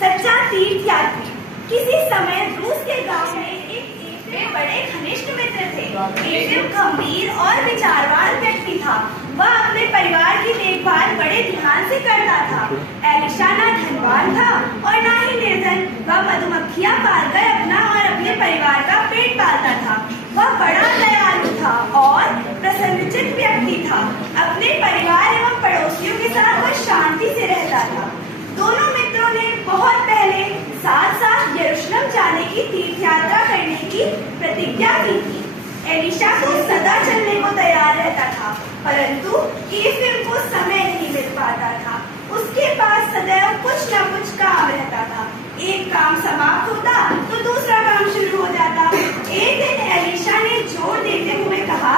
सच्चा तीर्थ यात्री। किसी समय रूस के गांव में एक बड़े घनिष्ठ मित्र थे। एफिम गंभीर और विचारवान व्यक्ति था। वह अपने परिवार की देखभाल बड़े ध्यान से करता था। एलिशा ना धनवान था और ना ही निर्धन। वह मधुमक्खियां पालकर अपना और अपने परिवार का पेट पालता था। वह बड़ा दयालु था और प्रसन्नचित्त व्यक्ति था। अपने परिवार एवं पड़ोसियों के साथ वह शांति से रहता था। दोनों मित्रों ने बहुत पहले साथ साथ यरूशलेम जाने की तीर्थ यात्रा करने की प्रतिज्ञा की थी। एलिशा तो सदा चलने को तैयार रहता था, परंतु एफिम को समय नहीं मिल पाता था। उसके पास सदैव कुछ न कुछ काम रहता था। एक काम समाप्त होता तो दूसरा काम शुरू हो जाता। एक दिन एलिशा ने जोर देते हुए कहा,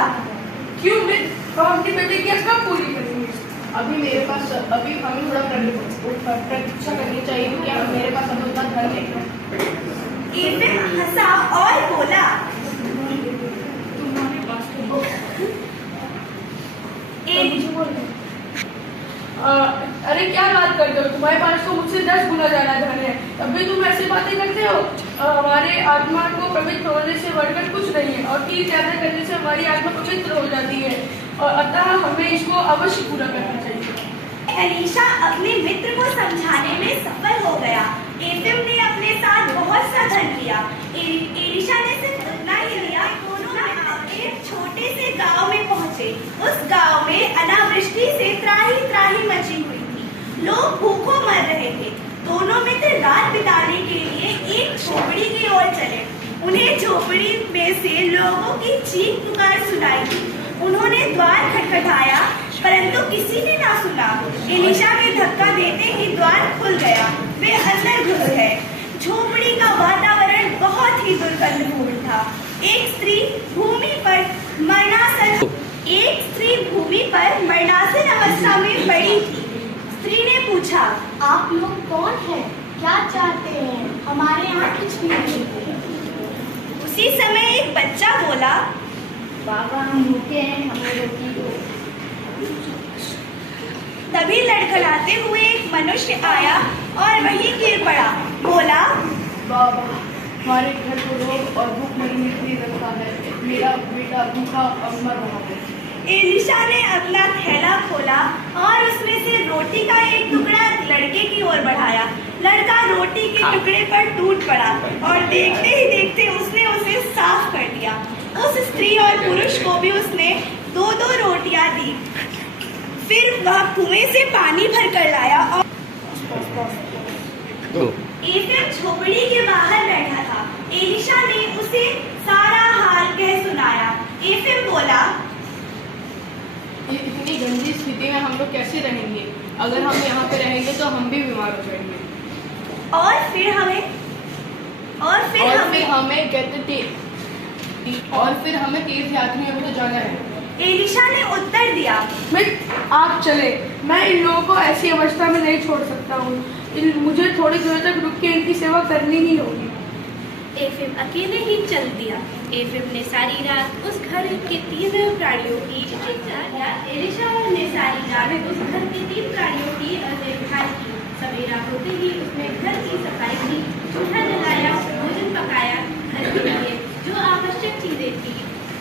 क्यों मित्र, तो हम की प्रतिज्ञा कब पूरी करेंगे? अभी हमें थोड़ा प्रतीक्षा करनी चाहिए कि मेरे पास अभी उतना धन नहीं। एफिम हंसा और बोला, अरे क्या बात करते हो, तुम्हारे पास तो मुझसे 10 गुना ज्यादा धन है, तब भी तुम ऐसी बातें करते हो। हमारे आत्मा को पवित्र होने से बढ़कर कुछ नहीं है और तीर्थ यात्रा करने से हमारी आत्मा पवित्र हो जाती है और अतः हमें इसको अवश्य पूरा करना चाहिए। एलिशा अपने मित्र को समझाने में सफल हो गया। एफिम ने अपने साथ बहुत सा धन लिया। एलिशा ने सिर्फ उतना ही लिया। दोनों एक छोटे से गांव में पहुंचे। उस गांव में अनावृष्टि से त्राही मची हुई थी। लोग भूखों मर रहे थे। दोनों मित्र रात बिताने के लिए एक झोपड़ी की ओर चले। उन्हें झोपड़ी में से लोगों की चीख पुकार सुनाई दी। उन्होंने द्वार खटखटाया, परंतु किसी ने ना सुना। एलिशा ने धक्का देते ही द्वार खुल गया। वे अंदर घुस गए। झोपड़ी का वातावरण बहुत ही दुर्गंधपूर्ण था। एक स्त्री भूमि पर मरणासन अवस्था में पड़ी थी। स्त्री ने पूछा, आप लोग कौन हैं? क्या चाहते हैं? हमारे यहाँ कुछ भी नहीं है। उसी समय एक बच्चा बोला, बाबा हम भूखे हैं, हमें रोटी दो। तभी लड़खड़ाते हुए एक मनुष्य आया और वहीं गिर पड़ा। बोला, बाबा हमारे घर को रोग और भूखमरी ने खरीद रखा है। मेरा बेटा भूखा और मर रहा है। एलिशा ने अपना थैला खोला और उसमें से रोटी का एक टुकड़ा लड़के की ओर बढ़ाया। लड़का रोटी के टुकड़े पर टूट पड़ा और देखते ही देखते उसने उसे साफ कर दिया। उस स्त्री और पुरुष को भी उसने 2-2 रोटियां दी। फिर वह कुएं से पानी भरकर लाया और एफिम झोपड़ी के बाहर बैठा था। एलिशा ने उसे सारा हाल कह सुनाया। एफिम बोला, इतनी गंदी स्थिति में हम लोग कैसे रहेंगे? अगर हम यहाँ पे रहेंगे तो हम भी बीमार हो जाएंगे। और फिर हमें तीर्थ यात्रियों को तो जाना है। एलिशा ने उत्तर दिया, मित्र आप चले, मैं इन लोगों को ऐसी अवस्था में नहीं छोड़ सकता हूँ। मुझे थोड़ी देर तक रुक के इनकी सेवा करनी ही होगी। एफिम अकेले ही चल दिया। एफिम ने सारी रात उस घर के 3 प्राणियों की एलिशा ने सारी रात उस घर के 3 प्राणियों की देखभाल की। सवेरा होते ही उसने घर की सफाई की, चूल्हा जलाया, भोजन पकाया। घर के लिए जो आवश्यक चीजें थी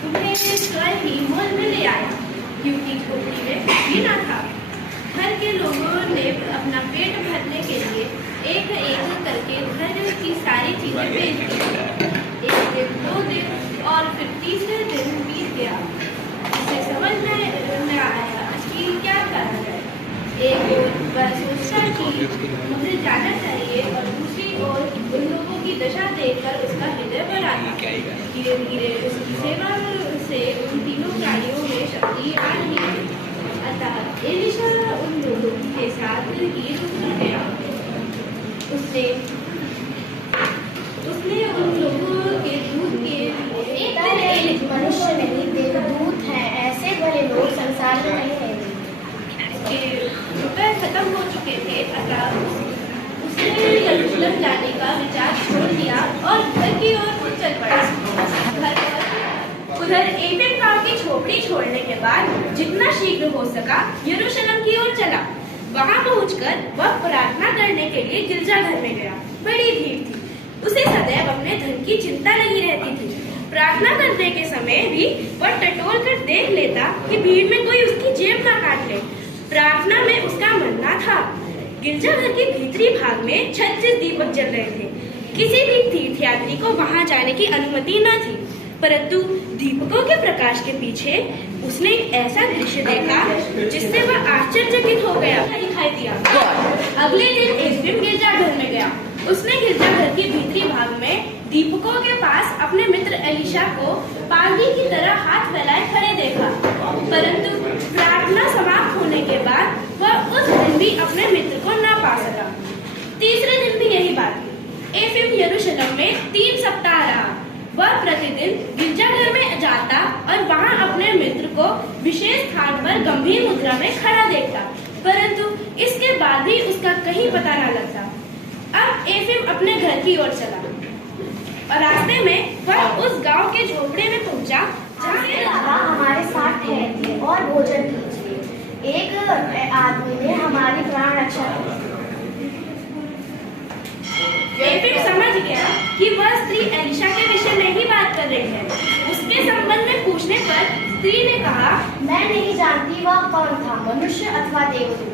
उन्हें स्वयं ही मोल में ले आया, क्योंकि झोपड़ी में भी न था। घर के लोगों ने अपना पेट भरने के लिए एक करके घर की सारी चीजें बेच दी। 1 दिन, 2 दिन और फिर तीसरे दिन बीत गया। उसे समझ में आया कि क्या करा जाए। एक ओर वह सोचता कि मुझे जाना चाहिए और दूसरी ओर उन लोगों की दशा देखकर उसका हृदय भरा था। धीरे धीरे उसकी सेवा से उन तीनों प्राणियों में शक्ति आ रही थी। अतः एलिशा उन लोगों के साथ ही रुक गया। उसने उन लोगों के दूध के एक मनुष्य नहीं, देवदूत हैं। ऐसे भले लोग संसार में नहीं हैं। रुपए खत्म हो चुके थे, अतः उसने यरूशलेम जाने का विचार छोड़ दिया और घर की ओर चल पड़ा। उधर एफिम गांव की झोपड़ी छोड़ने के बाद जितना शीघ्र हो सका यरूशलेम की ओर चला। वहां पहुंचकर वह प्रार्थना करने के लिए गिरजाघर में गया। बड़ी भीड़ थी। उसे सदैव अपने धन की चिंता लगी रहती थी। प्रार्थना करने के समय भी वह टटोल कर देख लेता कि भीड़ में कोई उसकी जेब ना काट ले। प्रार्थना में उसका मन ना था। गिरजाघर के भीतरी भाग में 36 दीपक जल रहे थे। किसी भी तीर्थयात्री को वहां जाने की अनुमति न थी, परंतु दीपकों के प्रकाश के पीछे उसने एक ऐसा दृश्य देखा जिससे वह आश्चर्यचकित हो गया। दिखाई दिया। अगले दिन एफिम गिरजाघर में गया। उसने गिरजाघर के भीतरी भाग में दीपकों के पास अपने मित्र एलिशा को पागी की तरह हाथ फैलाए खड़े देखा, परंतु प्रार्थना समाप्त होने के बाद वह उस दिन भी अपने मित्र को न पा सका। तीसरे दिन भी यही बात हुई। एफिम यरूशलेम में 3 सप्ताह रहा। वह प्रतिदिन गिरजाघर में जाता और वहां अपने मित्र को विशेष स्थान पर गंभीर मुद्रा में खड़ा देखता, परंतु इसके बाद भी उसका कहीं पता न लगता। अब एफिम अपने घर की ओर चला और रास्ते में वह उस गांव के झोपड़े में पहुंचा जहां हमारे साथ ठहरिए और भोजन कीजिए। एक आदमी ने हमारी प्राण रक्षा की। एफिम समझ गया कि वह स्त्री एलिशा के विषय में ही बात कर रही है। उसके संबंध में पूछने पर स्त्री ने कहा, मैं नहीं जानती वह कौन था, मनुष्य अथवा देवदूत।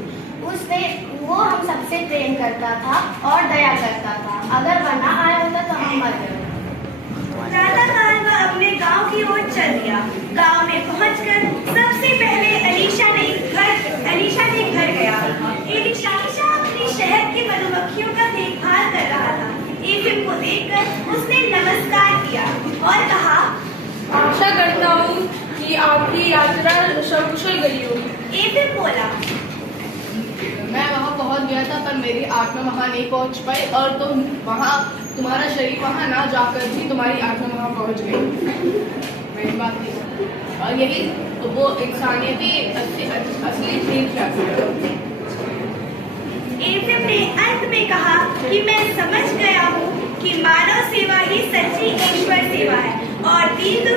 वो हम सबसे प्रेम करता था और दया करता था। अगर वह न आया होता तो हम मर गए। प्रातःकाल वह अपने गांव की ओर चल दिया। गांव में पहुंचकर सबसे पहले एलिशा के घर गया। एलिशा अपनी शहर की मधुमक्खियों का देखभाल कर रहा था। एफिम को देखकर उसने नमस्कार किया और कहा, आशा करता हूँ कि आपकी यात्रा सकुशल गई होगी। एफिम बोला, मैं वहाँ पहुँच गया था, पर मेरी आत्मा वहाँ नहीं पहुँच पाई और तुम्हारा शरीर वहाँ ना जाकर भी तुम्हारी आत्मा वहाँ पहुँच गई। मेरी बात नहीं। और यही तो वो इंसानियती असली तीर्थयात्रा। एफिम ने अंत में कहा कि मैं समझ गया हूँ कि मानव सेवा ही सच्ची ईश्वर सेवा है और दीन